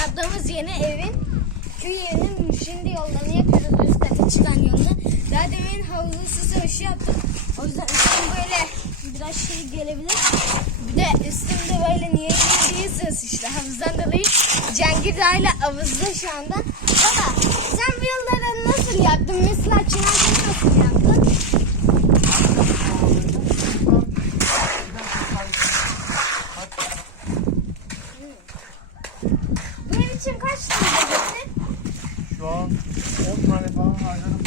yaptığımız yeni evin köy evinin şimdi yollarını yapıyoruz. Üst kata çıkan yolunu. Daha demin havuzlu su savaşı yaptık. O yüzden üstüm böyle biraz şey gelebilir. Bir de üstümde böyle niye değilsiniz işte havuzdan dolayı Cengiz ile havuzda şu anda. Baba sen bu yolları nasıl yaptın? Mesela çimentoyu nasıl yaptın? Ev için kaç lira getirdin? Şu an 10 tane falan harcadım.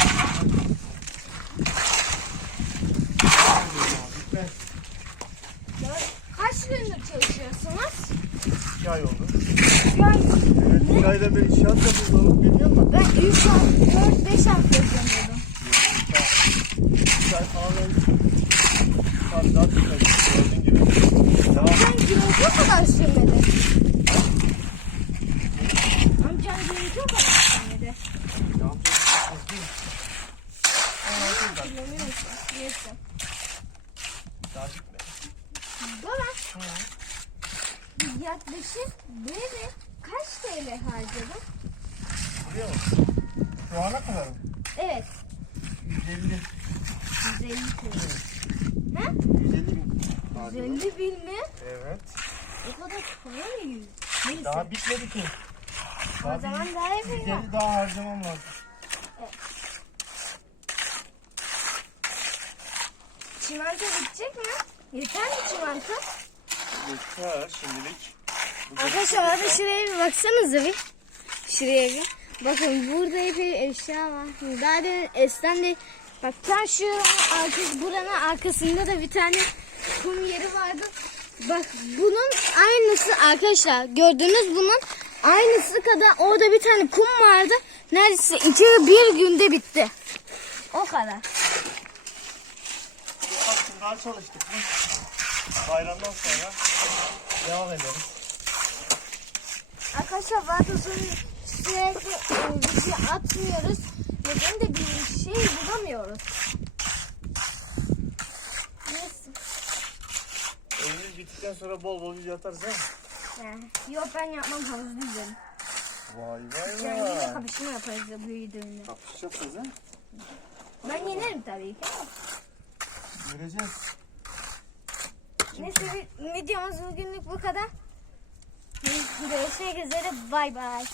Kaç gündür çalışıyorsunuz? 2 ay oldu. Yani Evet, 2 ayda bir inşaat yapıyoruz oğlum biliyor musun? ben 3 hafta, 4-5 hafta yapıyordum. 2 ay falan oldu. Tabii daha çok ay gördüğün gibi. Devam. Amcan kilosu kadar sürmedi. Bitmedi. Baba. Yaklaşık böyle kaç TL harcadın? Biliyor musun? Şu ana kadar mı? Evet. 150. 150 TL. Ha? 150 bin. harcadım. 150 bin mi? Evet. O kadar para mı. Daha bitmedi ki. O zaman bir- daha iyi 150 daha harcamam lazım. Çimento bitecek mi? Yeter mi çimento? Yeter şimdilik. Bu Arkadaşlar hadi şuraya bir baksanıza bir. Şuraya bir. Bakın burada epey eşya var. Daha demin Esten de bak tam şu arka, buranın arkasında da bir tane kum yeri vardı. Bak bunun aynısı arkadaşlar gördünüz bunun aynısı kadar orada bir tane kum vardı. Neredeyse iki bir günde bitti. O kadar. Daha çalıştık. mı? Bayramdan sonra devam ederiz. Arkadaşlar zaten sürekli e, video atmıyoruz. Neden de bir şey bulamıyoruz. Neyse. Evimiz bittikten sonra bol bol video atarız ha. Yani, yok ben yapmam havuzlu yüzerim. Vay vay Yani yine vay. kapışma yaparız ya büyüdüğünde. Kapışacağız ha. Ben yenerim tabii ki. Göreceğiz. Neyse videomuz bugünlük bu kadar. Görüşmek üzere. Bay bay.